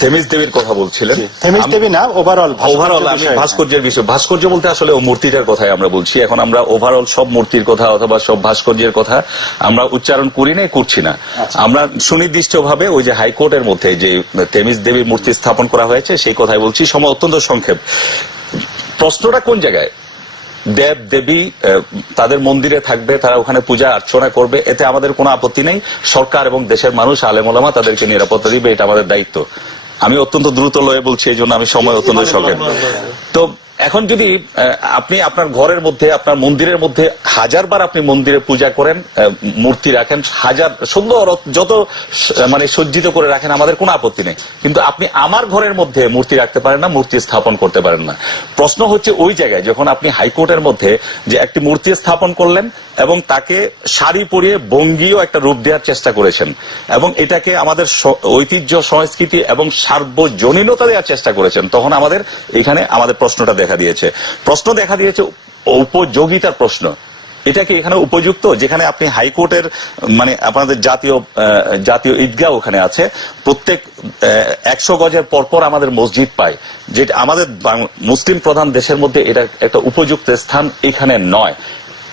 Themis দেবীর কথা বলছিলেন। থেমিস দেবী না ওভারঅল ওভারঅল আমি ভাস্কর্যের বিষয়। ভাস্কর্য বলতে আসলে ও মূর্তিটার কথাই আমরা বলছি। এখন আমরা ওভারঅল সব মূর্তির কথা অথবা সব ভাস্কর্যের কথা আমরা উচ্চারণ করি না করছি না। আমরা সুনির্দিষ্ট ভাবে ওই যে হাইকোর্টের মধ্যে যে তেমিস দেবীর মূর্তি স্থাপন করা হয়েছে সেই কথাই বলছি। সময় অত্যন্ত সংক্ষেপ। প্রশ্নটা কোন জায়গায়? দেব, দেবী তাদের মন্দিরে থাকবে, তারা ওখানে পূজা অর্চনা করবে, এতে আমাদের কোনো আপত্তি নেই। সরকার এবং দেশের মানুষ আলেমোলামা তাদেরকে নিরাপত্তা দিবে, এটা আমাদের দায়িত্ব। আমি অত্যন্ত দ্রুত লয়ে বলছি, এই জন্য আমি সময় অত্যন্ত সকেন তো এখন যদি আপনি আপনার ঘরের মধ্যে, আপনার মন্দিরের মধ্যে হাজারবার আপনি মন্দিরে পূজা করেন মূর্তি রাখেন, হাজার, সুন্দর, যত মানে সজ্জিত করে রাখেন, আমাদের কোনো আপত্তি নেই। কিন্তু আপনি আমার ঘরের মধ্যে মূর্তি রাখতে পারেন না, মূর্তি স্থাপন করতে পারেন না। প্রশ্ন হচ্ছে ওই জায়গায়, যখন আপনি হাইকোর্টের মধ্যে যে একটি মূর্তি স্থাপন করলেন এবং তাকে শাড়ি পরিয়ে বঙ্গীয় একটা রূপ দেওয়ার চেষ্টা করেছেন। এবং এটাকে আমাদের ঐতিহ্য, সংস্কৃতি এবং সার্বজনীনতা দেওয়ার চেষ্টা করেছেন। তখন আমাদের এখানে আমাদের প্রশ্নটা দেখা দিয়েছে। প্রশ্ন দেখা দিয়েছে উপযোগিতার প্রশ্ন। এটা কি এখানে উপযুক্ত? যেখানে আপনি হাইকোর্টের মানে আপনাদের জাতীয় জাতীয় ঈদগাহ ওখানে আছে। প্রত্যেক একশো গজের পরপর আমাদের মসজিদ পায়। যেটা আমাদের মুসলিম প্রধান দেশের মধ্যে এটা একটা উপযুক্ত স্থান এখানে নয়।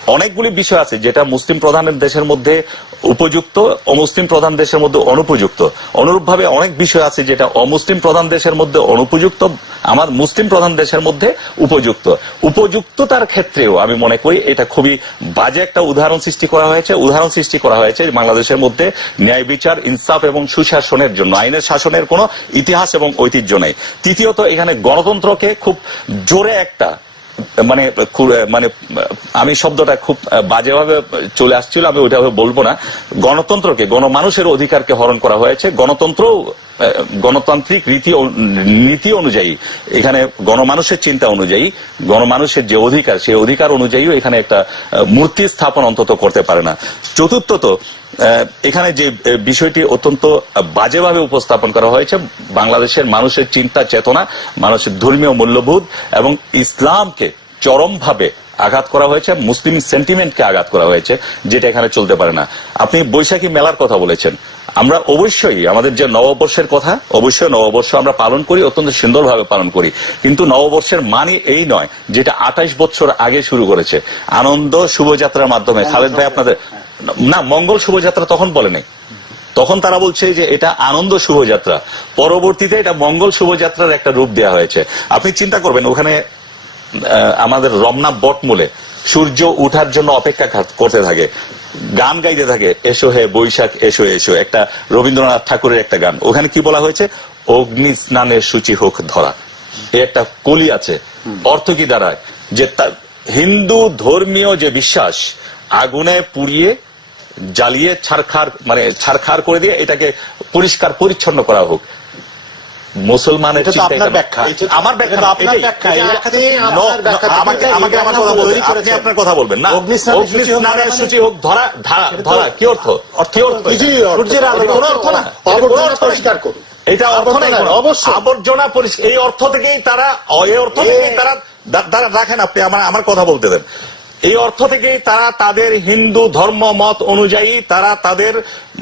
অনেকগুলি বিষয় আছে যেটা মুসলিম প্রধান দেশের মধ্যে উপযুক্ত অমুসলিম প্রধান দেশের মধ্যে অনুপযুক্ত। অনুরূপভাবে অনেক বিষয় আছে যেটা অমুসলিম প্রধান দেশের মধ্যে অনুপযুক্ত, আমার মুসলিম প্রধান দেশের মধ্যে উপযুক্ত। উপযুক্ততার ক্ষেত্রেও আমি মনে করি এটা খুবই বাজে একটা উদাহরণ সৃষ্টি করা হয়েছে। উদাহরণ সৃষ্টি করা হয়েছে বাংলাদেশের মধ্যে ন্যায় বিচার, ইনসাফ এবং সুশাসনের জন্য। আইনের শাসনের কোনো ইতিহাস এবং ঐতিহ্য নেই। তৃতীয়ত, এখানে গণতন্ত্রকে খুব জোরে একটা মানে মানে আমি শব্দটা খুব বাজেভাবে চলে আসছিল, আমি ওইটাভাবে বলব না। গণতন্ত্রকে, গণমানুষের অধিকারকে হরণ করা হয়েছে। গণতন্ত্র গণতান্ত্রিক রীতি নীতি অনুযায়ী, এখানে গণমানুষের চিন্তা অনুযায়ী, গণমানুষের যে অধিকার, সেই অধিকার অনুযায়ীও এখানে একটা মূর্তি স্থাপন অন্তত করতে পারে না। চতুর্থত এখানে যে বিষয়টি অত্যন্ত বাজেভাবে উপস্থাপন করা হয়েছে, বাংলাদেশের মানুষের চিন্তা, চেতনা, মানুষের ধর্মীয় মূল্যবোধ এবং ইসলামকে চরমভাবে আঘাত করা হয়েছে মুসলিম সেন্টিমেন্টকে আঘাত করা হয়েছে যেটা এখানে চলতে পারে না। আপনি বৈশাখী মেলার কথা বলেছেন। আমরা অবশ্যই আমাদের যে নববর্ষের কথা অবশ্যই নববর্ষ আমরা পালন করি অত্যন্ত সুন্দরভাবে পালন করি। কিন্তু নববর্ষের মানে এই নয় যেটা আঠাইশ বছর আগে শুরু করেছে। আনন্দ শুভযাত্রার মাধ্যমে। খালেদ ভাই আপনাদের না মঙ্গল শুভযাত্রা তখন বলে নাই। তখন তারা বলছে যে এটা আনন্দ শুভযাত্রা। পরবর্তীতে এটা মঙ্গল শুভযাত্রার একটা রূপ দেওয়া হয়েছে। আপনি চিন্তা করবেন ওখানে আমাদের রমনা বটমূলে সূর্য উঠার জন্য অপেক্ষা করতে থাকে, গান গাইতে থাকে, এসো হে বৈশাখ, এসো এসো, একটা রবীন্দ্রনাথ ঠাকুরের একটা গান। ওখানে কি বলা হয়েছে? অগ্নি স্নানের সূচি হোক ধরা। একটা কলি আছে অর্থ কি দাঁড়ায় যে হিন্দু ধর্মীয় যে বিশ্বাস, আগুনে পুড়িয়ে, জ্বালিয়ে ছারখার মানে ছারখার করে দিয়ে এটাকে পরিষ্কার পরিচ্ছন্ন করা হোক। মুসলমানের আপনার ব্যাখ্যা। আমার ব্যাখ্যা ব্যাখ্যা। আমাকে আমাকে আমার কথা বলতে আপনি আপনার কথা বলবেন না। অগ্নিস্নানের সূচি হোক ধরা ধরা কি অর্থ? কি অর্থ সূর্যের আলো। কোনো অর্থ না। পরিষ্কার করুন। এটা অর্থ নাই আবর্জনা, অবশ্যই। আবর্জনা পরিষ্কার এই অর্থ থেকেই তারা এই অর্থ থেকেই তারা রাখেন আপনি আমার আমার কথা বলতে দেন। এই অর্থ থেকেই তারা তাদের হিন্দু ধর্ম মত অনুযায়ী তারা তাদের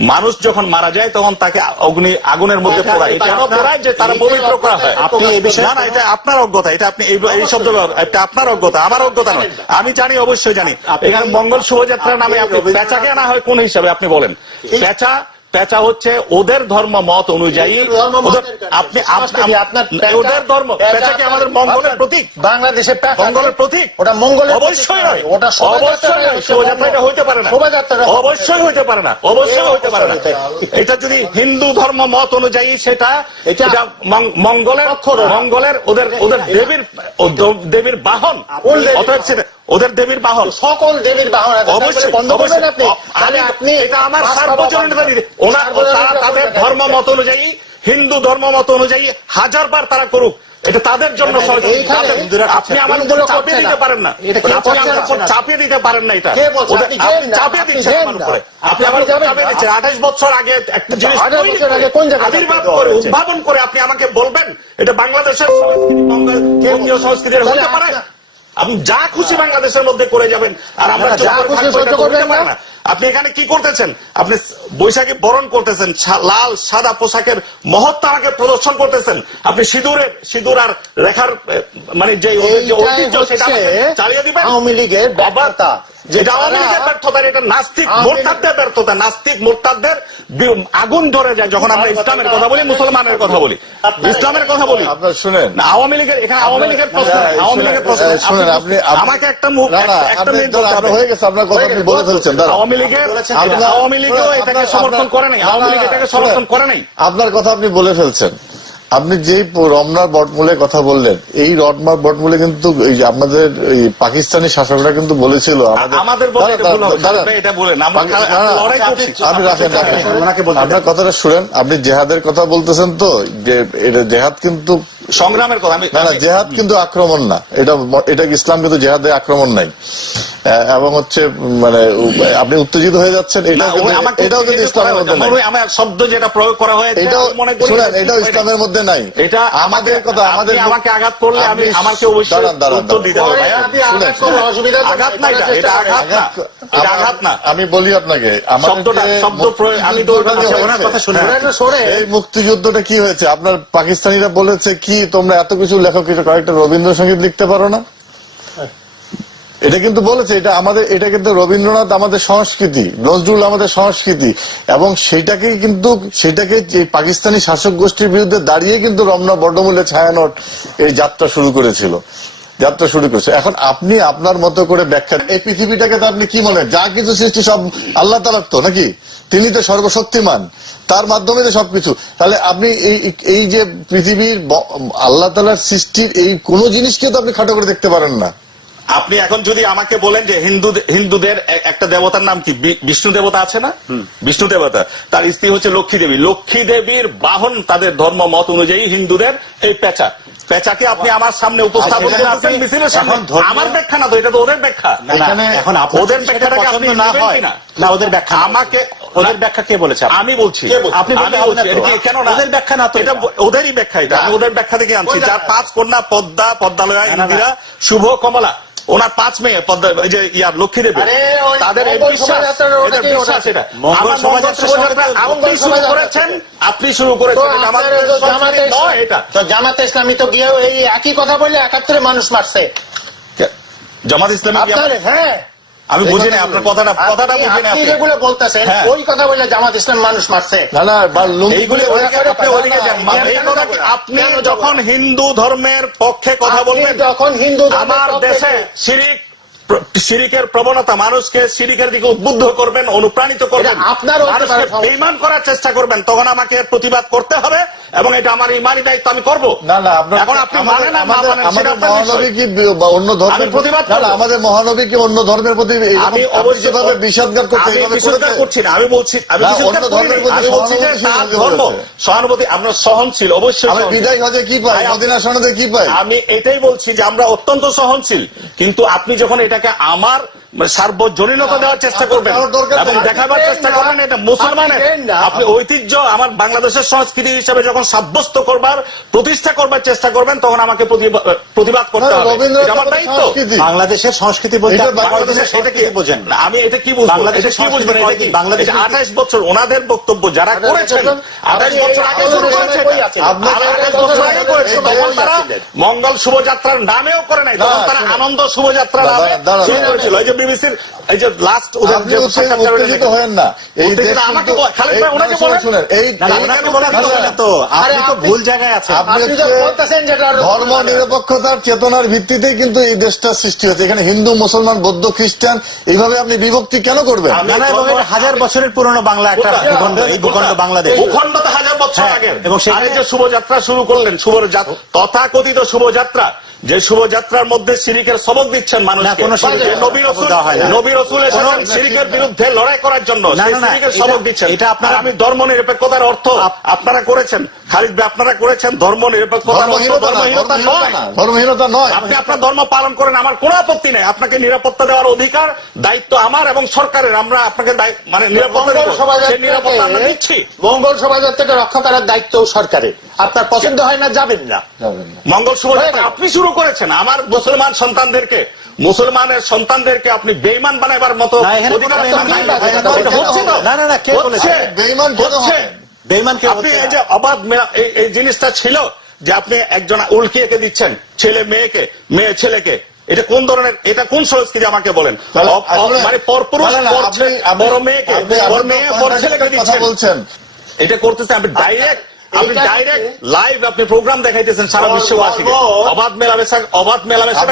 মানুষ যখন মারা যায় তখন তাকে অগ্নি আগুনের মধ্যে এটা- পোড়ায়। এটা আপনার- পোড়ায় যে তারা পবিত্র করা হয় আপনি এই বিষয়ে না না এটা আপনার অজ্ঞতা এটা আপনি এই শব্দ এটা আপনার অজ্ঞতা আমার অজ্ঞতা নয়। আমি জানি অবশ্যই জানি। এখানে মঙ্গল শোভাযাত্রা নামে আপনি পেঁচাকে আনা হয় কোন হিসাবে আপনি বলেন। পেঁচা পেঁচা হচ্ছে ওদের ধর্ম মত অনুযায়ী আপনি ওদের ধর্ম পেঁচা কি আমাদের মঙ্গলের প্রতীক? বাংলাদেশে মঙ্গলের প্রতীক? ওটা মঙ্গলের অবশ্যই নয়। ওটা অবশ্যই নয়। শোভাযাত্রা হইতে পারে না। শোভাযাত্রা অবশ্যই হইতে পারে না। অবশ্যই হইতে পারে না। এটা যদি হিন্দু ধর্ম মত অনুযায়ী সেটা এটা- মঙ্গলের। মঙ্গলের ওদের ওদের দেবীর দেবীর বাহন। অতএব সেটা ওদের দেবীর বাহন। সকল দেবীর বাহন অবশ্যই বন্ধ করবেন আপনি। তাহলে আপনি এটা আমার। ওনার তাদের ধর্ম মত অনুযায়ী হিন্দু ধর্ম মত অনুযায়ী হাজারবার তারা করুক। এটা তাদের জন্য আপনি আমার উপর চাপিয়ে দিতে পারেন না। এটা আপনি আমার উপর চাপিয়ে দিতে পারেন না এটা। চাপিয়ে দিচ্ছেন আমার উপরে। আপনি আমার চাপিয়ে দিচ্ছেন। আঠাশ বছর আগে একটা জিনিস 28 তৈরি বছর করে, আগে কোন জায়গায় আবির্ভাব করে উদ্ভাবন করে আপনি আমাকে বলবেন এটা বাংলাদেশের সংস্কৃতি বঙ্গীয় সংস্কৃতির হতে পারে। আপনি যা খুশি বাংলাদেশের মধ্যে করে যাবেন আর আমরা। আপনি এখানে কি করতেছেন? আপনি বৈশাখী বরণ করতেছেন লাল সাদা পোশাকের মহত্ব আমাকে প্রদর্শন করতেছেন। আপনি সিঁদুরের সিঁদুর আর রেখার মানে যে ঐতিহ্য সেটা চালিয়ে দিবেন। আওয়ামী লীগের ব্যর্থতা আওয়ামী লীগের ব্যর্থতা এটা নাস্তিক আওয়ামী ব্যর্থতা নাস্তিক মোরতাদদের আগুন ধরে যায় যখন আমরা ইসলামের কথা বলি মুসলমানের কথা বলি। ইসলামের কথা বলি। আপনার শুনেন। আওয়ামী লীগের এখানে আওয়ামী লীগের প্রশ্ন হ্যাঁ, আওয়ামী লীগের প্রশ্ন শুনেন, আপনি আপনি- আপনি- আমাকে একটা মুখ না, না, একটা- একটা মিনিট বলতে হবে। হয়ে গেছে, আপনার কথা আপনি বলে ফেলছেন, আওয়ামী লীগের আওয়ামী লীগও এটাকে সমর্থন আপনার- করে নাই। আওয়ামী লীগ এটাকে সমর্থন করে নাই। আপনার কথা আপনি বলে ফেলছেন। আপনি যেই প- রমনার বটমূলে কথা বললেন এই রমনার বটমূলে কিন্তু এই যে আমাদের এই পাকিস্তানি শাসকরা কিন্তু বলেছিল আমাদের আপনি রাখেন রাখেন। আপনার কথাটা শুনেন আপনি জেহাদের কথা বলতেছেন তো যে এটা জেহাদ কিন্তু সংগ্রামের কথা না না জেহাদ কিন্তু আক্রমণ না। এটা এটা ইসলাম কিন্তু জেহাদে আক্রমণ নাই। এবং হচ্ছে মানে আপনি উত্তেজিত হয়ে যাচ্ছেন এটাও ইসলামের মধ্যে নাই। আমার শব্দ যেটা প্রয়োগ করা হয়েছে এটাও আমি মনে শুনেন এটাও ইসলামের মধ্যে নাই। এটা আমাদের কথা আমাদের আমাকে আঘাত করলে আমি আমাকে অবশ্যই উত্তর দিতে হবে। আঘাত অসুবিধা আঘাত না এটা। আঘাত না। আঘাত না। আমি বলি আপনাকে আমাদের শব্দটা শব্দ প্রয়োগ- আমি তো ওটা মুক্তিযুদ্ধটা এই কি হয়েছে? আপনার পাকিস্তানিরা বলেছে কি তোমরা এত কিছু লেখক এটা কয়েকটা রবীন্দ্রসঙ্গীত লিখতে পারো না? এটা কিন্তু বলেছে, এটা আমাদের, এটা কিন্তু রবীন্দ্রনাথ আমাদের সংস্কৃতি, নজরুল আমাদের সংস্কৃতি, এবং সেটাকেই কিন্তু, সেটাকে যে পাকিস্তানি শাসক গোষ্ঠীর বিরুদ্ধে দাঁড়িয়ে কিন্তু রমনা বর্ণমূল্যে ছায়ানট এই যাত্রা শুরু করেছিল। যাত্রা শুরু করেছে। এখন আপনি আপনার মতো করে ব্যাখ্যা, এই পৃথিবীটাকে তো আপনি কি মনে, যা কিছু সৃষ্টি সব আল্লাহ তালার তো নাকি? তিনি তো সর্বশক্তিমান, তার মাধ্যমে তো সবকিছু। তাহলে আপনি এই এই যে পৃথিবীর আল্লাহ তালার সৃষ্টির এই কোন জিনিসকে তো আপনি খাটো করে দেখতে পারেন না। আপনি এখন যদি আমাকে বলেন যে হিন্দু হিন্দুদের একটা দেবতার নাম কি? বিষ্ণু দেবতা আছে না? বিষ্ণু দেবতা। তার স্ত্রী হচ্ছে লক্ষ্মী দেবী। লক্ষ্মী দেবীর বাহন তাদের ধর্ম মত অনুযায়ী হিন্দুদের এই পেঁচা। পেঁচাকে আপনি আমার সামনে উপস্থাপন সেখানে করতেছেন মিছিলের সামনে। আমার ব্যাখ্যা না তো এটা তো ওদের ব্যাখ্যা। এখানে ওদের ব্যাখ্যাটাকে আপনি না হয়। না ওদের ব্যাখ্যা আমাকে ওদের ব্যাখ্যা কে বলেছে আমি বলছি। আপনি কেন না? ওদের ব্যাখ্যা না তো এটা। ওদেরই ব্যাখ্যা এটা। আমি ওদের ব্যাখ্যা থেকে আনছি। যার পাঁচ কন্যা পদ্মা পদ্মালয়া। ইন্দিরা শুভ কমলা। ওনার পাঁচ মেয়ে পদ্মা যে ইয়ার লক্ষ্মী দেবী তাদের বিশ্বাস? এটা। আমার শোভাযাত্রা আপনি শুরু। করেছেন আপনি শুরু করেছেন এটা আমাদের আপনারা তো জামাতে ইসলামী তো গিয়ে এই একই কথা বললে একাত্তরে মানুষ মারছে। জামাত ইসলামী হ্যাঁ। আমি বুঝি না আপনার কথাটা কথাটা বুঝি না আপনি। যেগুলো বলতেছেন হ্যাঁ। ওই কথা বললে জামাত ইসলাম মানুষ মারছে। না না এইগুলি আপনি ওদিকে? আপনি যখন হিন্দু ধর্মের পক্ষে কথা বলবেন যখন হিন্দু ধর্মের আমার দেশে শিরিক শিরিকের প্রবণতা মানুষকে শিরিকের দিকে উদ্বুদ্ধ করবেন অনুপ্রাণিত করবেন। আপনার মানুষকে বেইমান করার চেষ্টা করবেন। তখন আমাকে প্রতিবাদ করতে হবে এবং এটা আমার ইমানি দায়িত্ব আমি করব। না না আপনার এখন আপনি মানেন না না আমাদের মানেন সেটা আপনার মহানবী কি অন্য ধর্মের আমি প্রতিবাদ করব। আমাদের মহানবী কি অন্য ধর্মের প্রতি আমি বিষাদগার করতে আমি এইভাবে বিষোদ্গার করছি না আমি বলছি আমি অন্য ধর্মের প্রতি আমি বলছি যে তার ধর্ম সহানুভূতি আমরা সহনশীল অবশ্যই আমরা বিদায় হজে কি পাই? মদিনা সনদে কি পাই? আমি এটাই বলছি যে আমরা অত্যন্ত সহনশীল। কিন্তু আপনি যখন এটাকে আমার সার্বজনীনতা দেওয়ার চেষ্টা করবেন। এবং দেখাবার চেষ্টা করবেন এটা মুসলমানের। আপনি ঐতিহ্য আমার বাংলাদেশের সংস্কৃতি হিসেবে যখন সাব্যস্ত করবার প্রতিষ্ঠা করবার চেষ্টা করবেন তখন আমাকে প্রতিবাদ করতে হবে। আমার দায়িত্ব। বাংলাদেশের সংস্কৃতি বলতে বাংলাদেশের এটা কি বোঝেন? আমি এটা কি বুঝব? বাংলাদেশের কি বুঝবেন? সংস্কৃতি এটা কি বাংলাদেশের- আঠাশ বছর ওনাদের বক্তব্য যারা করেছেন আঠাশ বছর আগে শুরু আঠাশ বছর আগে করেছে তখন তারা মঙ্গল শোভাযাত্রার নামেও করে নাই তখন তারা আনন্দ শোভাযাত্রা নামে শুরু করেছিল এই যে বিবিসির এই যে লাস্ট উত্তেজিত। হয়েন না। এই আমাকে খালেদ ভাই, ওনাকে বলেন। শুনুন, এই না, না, এই- ওনাকে বলা খালেদ যাবে না তো আপনি তো ভুল জায়গায় আছেন। আপনি আপনি তো হচ্ছে বলতেছেন যেটা ধর্ম নিরপেক্ষতার চেতনার ভিত্তিতেই কিন্তু এই দেশটা সৃষ্টি হয়েছে। এখানে হিন্দু মুসলমান বৌদ্ধ খ্রিস্টান এইভাবে আপনি বিভক্তি কেন করবেন? হাজার বছরের পুরনো বাংলা একটা? ভূখণ্ড এই ভূখণ্ড বাংলাদেশ। ভূখণ্ড তো হাজার বছর হ্যাঁ, আগের। এবং সেখানে- যে শুভযাত্রা শুরু করলেন শুভ তথাকথিত শুভযাত্রা। যে শুভযাত্রার মধ্যে সিরিকের সবক দিচ্ছেন মানুষকে। কোনো শিরিকের যে নবী সবক রসুল দেওয়া না। নবী রসুল এসেছেন কোনো- বিরুদ্ধে লড়াই করার জন্য। সেই না, না, সিরিকের এটা- সবক দিচ্ছেন। এটা আপনারা- আমি ধর্ম নিরপেক্ষতার অর্থ আপনারা করেছেন। খালিদ ভাই আপনারা করেছেন ধর্ম নিরপেক্ষতার ধর্মহীনতা নয়। ধর্মহীনতা নয়। আপনি আপনার ধর্ম পালন করেন আমার কোনো আপত্তি নেই। আপনাকে নিরাপত্তা দেওয়ার অধিকার দায়িত্ব আমার এবং সরকারের। আমরা আপনাকে মানে নিরাপত্তা নিরাপত্তা আমরা দিচ্ছি মঙ্গল শোভাযাত্রাকে রক্ষা করার দায়িত্ব সরকারের। আপনার পছন্দ হয় না যাবেন না। মঙ্গল শোভাযাত্রা গেল। আপনি শুরু করেছেন। আমার মুসলমান সন্তানদেরকে মুসলমানের সন্তানদেরকে আপনি বেইমান বানাবার মতো না? না, না, কে বলেছে? হচ্ছে। বেইমান কে আপনি এই যে অবাধ এই- জিনিসটা ছিল যে আপনি একজন উল্কিয়েকে দিচ্ছেন ছেলে মেয়েকে মেয়ে ছেলেকে। এটা কোন ধরনের এটা কোন সংস্কৃতি আমাকে বলেন? মানে পরপুরুষ বড় মেয়েকে বড় মেয়ে বড় ছেলেকে দিচ্ছেন। বলছেন। এটা করতেছেন। আপনি ডাইরেক্ট আপনি ডাইরেক্ট লাইভ আপনি প্রোগ্রাম দেখাইতেছেন সারা বিশ্ববাসীকে। অবাধ মেলামেশা অবাধ মেলামেশা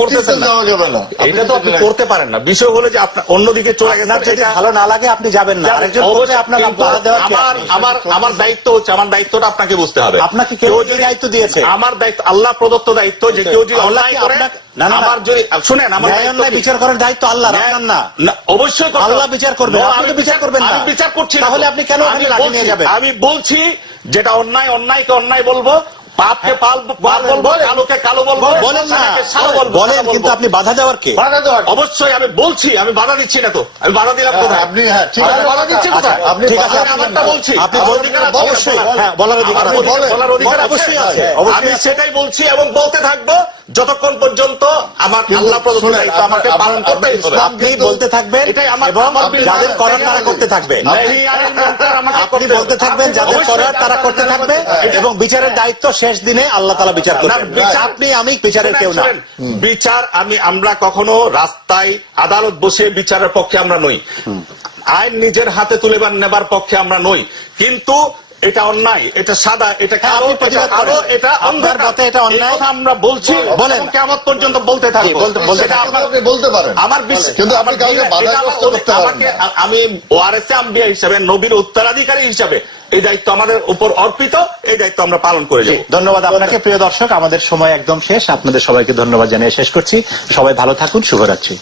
করতেছেন আপনি না। এটা তো আপনি করতে পারেন না। বিষয় হলো যে আপনার অন্যদিকে চলে গেছে আপনার যদি ভালো না লাগে আপনি যাবেন না। আরেকজন আপনার বাধা দেওয়ার আমার আমার আমার দায়িত্ব হচ্ছে আমার দায়িত্বটা আপনাকে বুঝতে হবে। আপনাকে কেউ দায়িত্ব দিয়েছে? আমার দায়িত্ব আল্লাহ প্রদত্ত দায়িত্ব যে কেউ যদি কি করে না, না, না। আমার যদি শুনেন আমার ন্যায় দায়িত্ব অন্যায় কি? বিচার করার দায়িত্ব আল্লাহ না। না, অবশ্যই আল্লাহ বিচার করবেন, আপনি আমি বিচার করবেন না। বিচার করছি। তাহলে আপনি কেন ওখানে আমি লাঠি বলছি, নিয়ে যাবেন? আমি বলছি যেটা অন্যায় অন্যায়কে অন্যায় বলব। পাপকে পাল পাল বলব বলেন। কালোকে কালো বলব বলেন না। বলেন কিন্তু আপনি বাধা দেওয়ার কে? বাধা দেওয়ার অবশ্যই আমি বলছি আমি বাধা দিচ্ছি না তো। আমি বাধা দিলাম কোথায়? আপনি হ্যাঁ ঠিক আছে। আমি বাধা দিচ্ছি আচ্ছা, কোথায়? আপনি ঠিক আছে, আমি আমারটা বলছি। আপনি আমার বলেন, অধিকার আছে, অবশ্যই, হ্যাঁ, বলার অধিকার আছে। বলার অধিকার অবশ্যই আছে, আমি সেটাই বলছি এবং বলতে থাকব। যতক্ষণ পর্যন্ত আমার আল্লাহ প্রদত্ত দায়িত্ব আমাকে পালন ইসলাম আপনি বলতে থাকবেন এটাই আমার- যাদের করার তারা করতে থাকবে। আপনি বলতে থাকবেন যাদের করার তারা করতে থাকবে এবং বিচারের দায়িত্ব শেষ দিনে আল্লাহ তালা বিচার করবেন। বিচার- আপনি আমি বিচারের কেউ না। বিচার আমি আমরা কখনো রাস্তায় আদালত বসে বিচারের পক্ষে আমরা নই। আইন নিজের হাতে তুলে বা নেবার পক্ষে আমরা নই। কিন্তু এটা অন্যায় এটা সাদা এটা হ্যাঁ, কালো এটা প্রতিবাদ কালো এটা অন্ধকার। অন্যায়? কথা আমরা বলছি বলেন। কেমন পর্যন্ত বলতে থাকব। বলতে- বলতে সেটা আপনি বলতে পারেন। আমার বিশ্বাস কিন্তু আপনি কাউকে বাধাগ্রস্ত করতে পারেন আমাকে আমি ওআরএস আম্বিয়া হিসাবে নবীর উত্তরাধিকারী হিসাবে এই দায়িত্ব আমাদের উপর অর্পিত। এই দায়িত্ব আমরা পালন করে যাব। ধন্যবাদ আপনাকে। প্রিয় দর্শক আমাদের সময় একদম শেষ। আপনাদের সবাইকে ধন্যবাদ জানিয়ে শেষ করছি। সবাই ভালো থাকুন শুভরাত্রি।